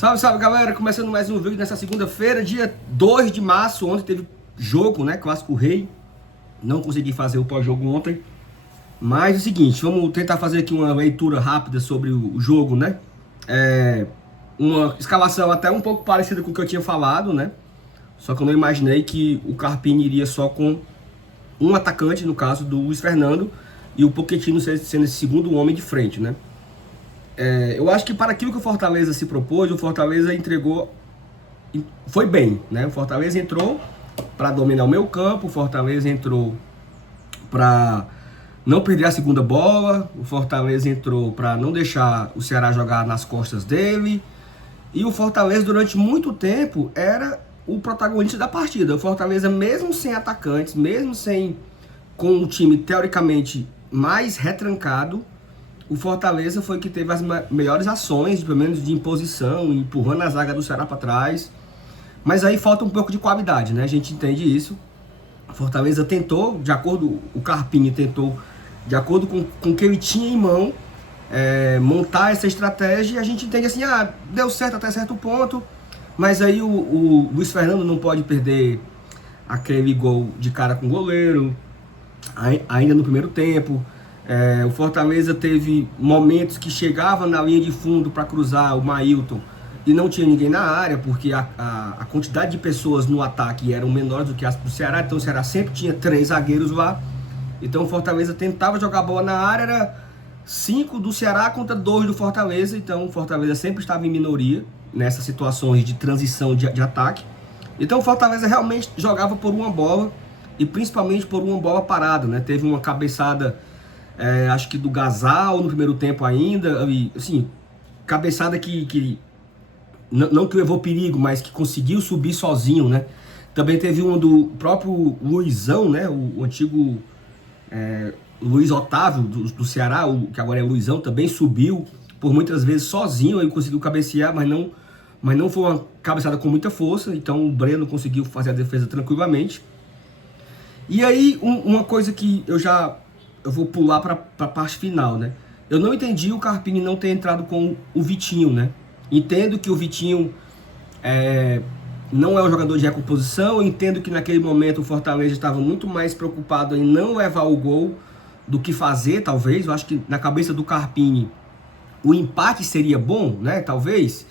Salve, salve galera, começando mais um vídeo nessa segunda-feira, dia 2 de março. Ontem teve jogo, né, Clássico Rei. Não consegui fazer o pós-jogo ontem. Mas é o seguinte, vamos tentar fazer aqui uma leitura rápida sobre o jogo, né. Uma escalação até um pouco parecida com o que eu tinha falado, né. Só que eu não imaginei que o Carpini iria só com um atacante, no caso do Luiz Fernando, e o Pochettino sendo esse segundo homem de frente, né. Eu acho que para aquilo que o Fortaleza se propôs, o Fortaleza entregou, foi bem, né? O Fortaleza entrou para dominar o meio campo, o Fortaleza entrou para não perder a segunda bola, o Fortaleza entrou para não deixar o Ceará jogar nas costas dele, e o Fortaleza durante muito tempo era o protagonista da partida. O Fortaleza, mesmo sem atacantes, mesmo com um time teoricamente mais retrancado, o Fortaleza foi que teve as melhores ações, pelo menos de imposição, empurrando a zaga do Ceará para trás. Mas aí falta um pouco de qualidade, né? A gente entende isso. O Fortaleza tentou, o Carpini tentou, de acordo com o que ele tinha em mão, montar essa estratégia. E a gente entende assim, deu certo até certo ponto. Mas aí o Luiz Fernando não pode perder aquele gol de cara com o goleiro, ainda no primeiro tempo. O Fortaleza teve momentos que chegava na linha de fundo para cruzar o Mailton e não tinha ninguém na área, porque a quantidade de pessoas no ataque eram menores do que as do Ceará, então o Ceará sempre tinha 3 zagueiros lá. Então o Fortaleza tentava jogar a bola na área, era 5 do Ceará contra 2 do Fortaleza, então o Fortaleza sempre estava em minoria nessas situações de transição de ataque. Então o Fortaleza realmente jogava por uma bola, e principalmente por uma bola parada, né? Teve uma cabeçada, acho que do Gasal no primeiro tempo ainda, e, assim, cabeçada que não que levou perigo, mas que conseguiu subir sozinho, né? Também teve uma do próprio Luizão, né? O antigo Luiz Otávio do Ceará, que agora é Luizão, também subiu por muitas vezes sozinho, aí conseguiu cabecear, mas não foi uma cabeçada com muita força, então o Breno conseguiu fazer a defesa tranquilamente. E aí, uma coisa que eu vou pular para a parte final, né? Eu não entendi o Carpini não ter entrado com o Vitinho, né? Entendo que o Vitinho não é um jogador de recomposição. Eu entendo que naquele momento o Fortaleza estava muito mais preocupado em não levar o gol do que fazer, talvez. Eu acho que na cabeça do Carpini o empate seria bom, né? Talvez.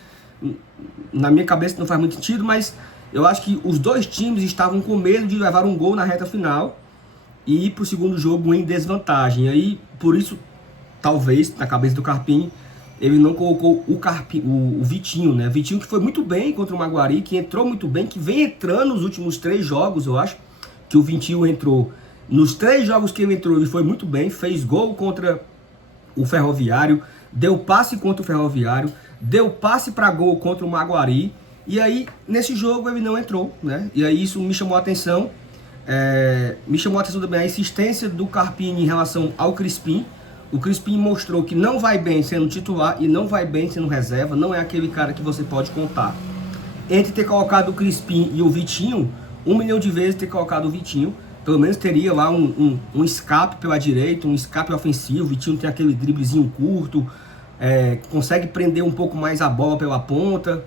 Na minha cabeça não faz muito sentido, mas eu acho que os dois times estavam com medo de levar um gol na reta final e ir para o segundo jogo em desvantagem. E aí, por isso, talvez, na cabeça do Carpini, ele não colocou o Vitinho, né? Vitinho que foi muito bem contra o Maguari, que entrou muito bem, que vem entrando nos últimos 3 jogos, eu acho, que o Vitinho entrou. Nos 3 jogos que ele entrou, ele foi muito bem, fez gol contra o Ferroviário, deu passe contra o Ferroviário, deu passe para gol contra o Maguari, e aí, nesse jogo, ele não entrou, né? E aí isso me chamou a atenção. Me chamou a atenção também a insistência do Carpini em relação ao Crispim. O Crispim mostrou que não vai bem sendo titular e não vai bem sendo reserva, não é aquele cara que você pode contar. Entre ter colocado o Crispim e o Vitinho, 1 milhão de vezes ter colocado o Vitinho, pelo menos teria lá um escape pela direita, um escape ofensivo. O Vitinho tem aquele driblezinho curto, consegue prender um pouco mais a bola pela ponta.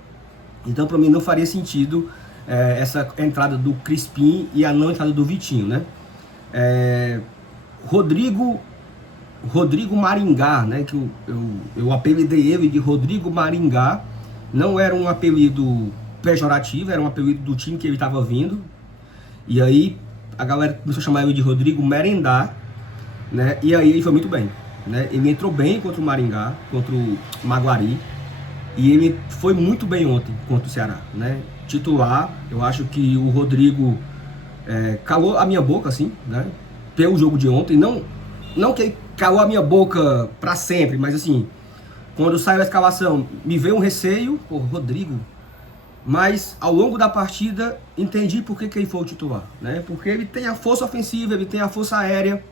Então, para mim, não faria sentido essa entrada do Crispim e a não entrada do Vitinho, né? Rodrigo Maringá, né? Que eu apelidei ele de Rodrigo Maringá. Não era um apelido pejorativo, era um apelido do time que ele estava vindo. E aí a galera começou a chamar ele de Rodrigo Merendá, né? E aí ele foi muito bem, né? Ele entrou bem contra o Maringá, contra o Maguari. E ele foi muito bem ontem contra o Ceará, né? Titular. Eu acho que o Rodrigo calou a minha boca, assim, né? Pelo jogo de ontem. Não que ele calou a minha boca pra sempre, mas assim, quando saiu a escalação, me veio um receio, Rodrigo. Mas ao longo da partida, entendi por que ele foi o titular, né? Porque ele tem a força ofensiva, ele tem a força aérea,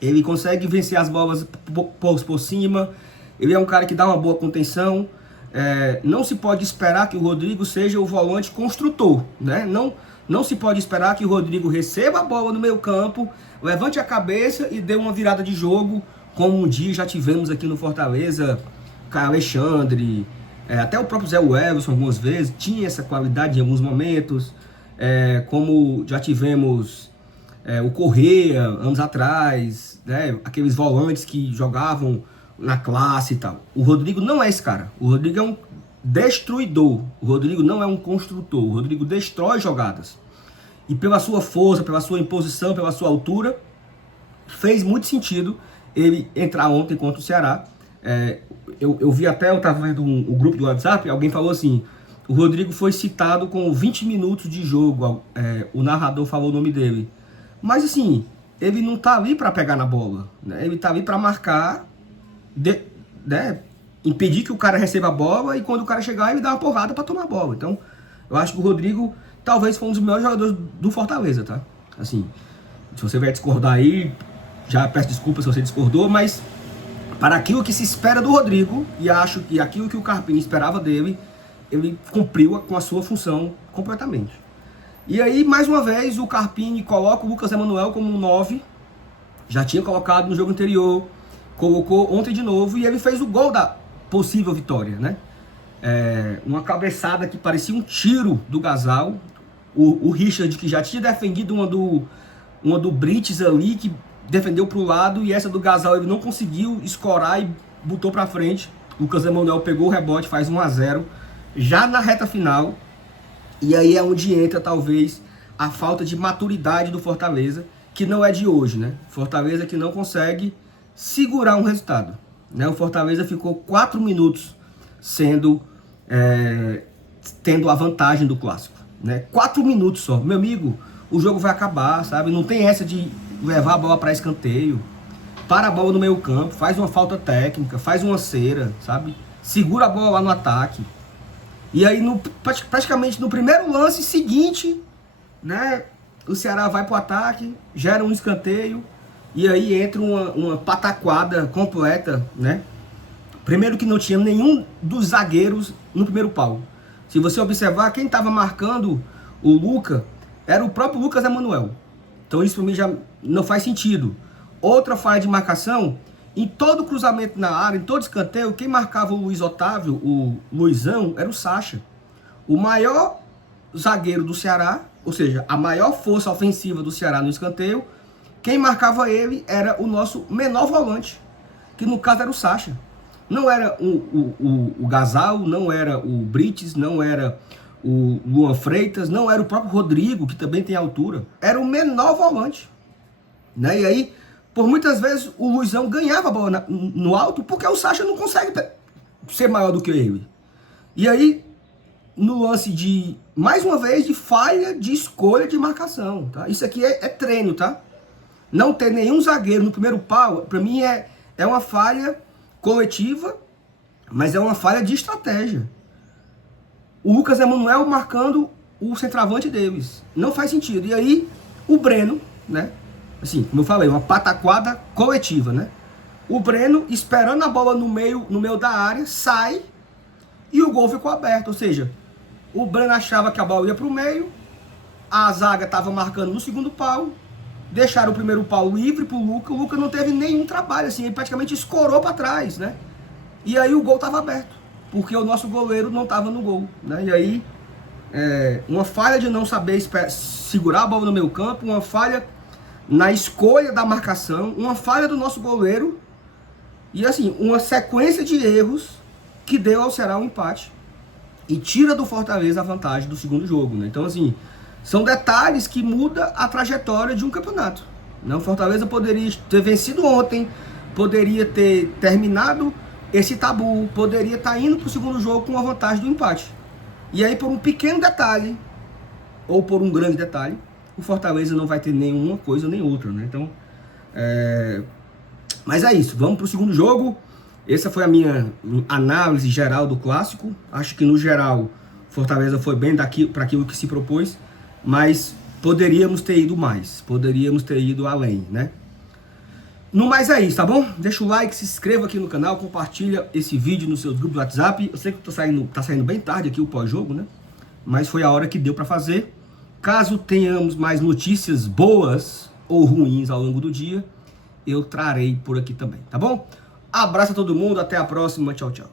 ele consegue vencer as bolas por cima, ele é um cara que dá uma boa contenção. Não se pode esperar que o Rodrigo seja o volante construtor, né? Não se pode esperar que o Rodrigo receba a bola no meio campo, levante a cabeça e dê uma virada de jogo, como um dia já tivemos aqui no Fortaleza, Caio Alexandre, Até o próprio Zé Everson, algumas vezes, tinha essa qualidade em alguns momentos. Como já tivemos o Correa, anos atrás, né? Aqueles volantes que jogavam na classe e tal. O Rodrigo não é esse cara. O Rodrigo é um destruidor. O Rodrigo não é um construtor. O Rodrigo destrói jogadas. E pela sua força, pela sua imposição, pela sua altura, fez muito sentido ele entrar ontem contra o Ceará. Eu vi até, eu estava vendo o grupo do WhatsApp, alguém falou assim, o Rodrigo foi citado com 20 minutos de jogo, o narrador falou o nome dele. Mas assim, ele não tá ali para pegar na bola, né? Ele tá ali para marcar, né? Impedir que o cara receba a bola e quando o cara chegar ele dá uma porrada para tomar a bola. Então, eu acho que o Rodrigo talvez foi um dos melhores jogadores do Fortaleza, tá? Assim, se você vai discordar aí, já peço desculpas se você discordou, mas para aquilo que se espera do Rodrigo, e acho que aquilo que o Carpini esperava dele, ele cumpriu com a sua função completamente. E aí, mais uma vez, o Carpini coloca o Lucas Emanuel como um 9, já tinha colocado no jogo anterior, colocou ontem de novo, e ele fez o gol da possível vitória, né? Uma cabeçada que parecia um tiro do Gasal, o Richard, que já tinha defendido uma do Brites ali, que defendeu para o lado, e essa do Gasal ele não conseguiu escorar e botou para frente. O Lucas Emanuel pegou o rebote, faz 1-0 já na reta final. E aí é onde entra talvez a falta de maturidade do Fortaleza, que não é de hoje, né? Fortaleza que não consegue segurar um resultado, né? O Fortaleza ficou 4 minutos tendo a vantagem do clássico, né? 4 minutos só, meu amigo, o jogo vai acabar, sabe? Não tem essa de levar a bola para escanteio, para a bola no meio campo, faz uma falta técnica, faz uma cera, sabe? Segura a bola lá no ataque. E aí, praticamente no primeiro lance seguinte, né, o Ceará vai pro ataque, gera um escanteio, e aí entra uma pataquada completa, né? Primeiro que não tinha nenhum dos zagueiros no primeiro pau. Se você observar, quem estava marcando o Luca era o próprio Lucas Emanuel. Então isso para mim já não faz sentido. Outra falha de marcação, em todo cruzamento na área, em todo escanteio, quem marcava o Luiz Otávio, o Luizão, era o Sacha. O maior zagueiro do Ceará, ou seja, a maior força ofensiva do Ceará no escanteio, quem marcava ele era o nosso menor volante, que no caso era o Sacha. Não era o Gasal, não era o Brites, não era o Luan Freitas, não era o próprio Rodrigo, que também tem altura. Era o menor volante, né? E aí, por muitas vezes, o Luizão ganhava a bola no alto, porque o Sacha não consegue ser maior do que ele. E aí, no lance de, mais uma vez, de falha de escolha de marcação, tá? Isso aqui é treino, tá? Não ter nenhum zagueiro no primeiro pau, para mim é uma falha coletiva, mas é uma falha de estratégia. O Lucas Emanuel marcando o centroavante deles. Não faz sentido. E aí, o Breno, né? Assim, como eu falei, uma pataquada coletiva, né? O Breno, esperando a bola no meio da área, sai e o gol ficou aberto. Ou seja, o Breno achava que a bola ia para o meio, a zaga estava marcando no segundo pau, deixaram o primeiro pau livre para o Lucas não teve nenhum trabalho, assim, ele praticamente escorou para trás, né? E aí o gol estava aberto, porque o nosso goleiro não estava no gol, né? E aí, uma falha de não saber segurar a bola no meio campo, uma falha na escolha da marcação, uma falha do nosso goleiro, e assim, uma sequência de erros que deu ao Ceará um empate e tira do Fortaleza a vantagem do segundo jogo, né? Então, assim, são detalhes que mudam a trajetória de um campeonato. O Fortaleza poderia ter vencido ontem, poderia ter terminado esse tabu, poderia estar indo para o segundo jogo com a vantagem do empate. E aí, por um pequeno detalhe, ou por um grande detalhe, o Fortaleza não vai ter nenhuma coisa nem outra, né? Então, mas é isso, vamos para o segundo jogo. Essa foi a minha análise geral do clássico. Acho que no geral, Fortaleza foi bem para aquilo que se propôs, mas poderíamos ter ido mais, poderíamos ter ido além, né? No mais é isso, tá bom? Deixa o like, se inscreva aqui no canal, compartilha esse vídeo nos seus grupos do WhatsApp. Eu sei que tá saindo bem tarde aqui o pós-jogo, né? Mas foi a hora que deu para fazer. Caso tenhamos mais notícias boas ou ruins ao longo do dia, eu trarei por aqui também, tá bom? Abraço a todo mundo, até a próxima, tchau, tchau.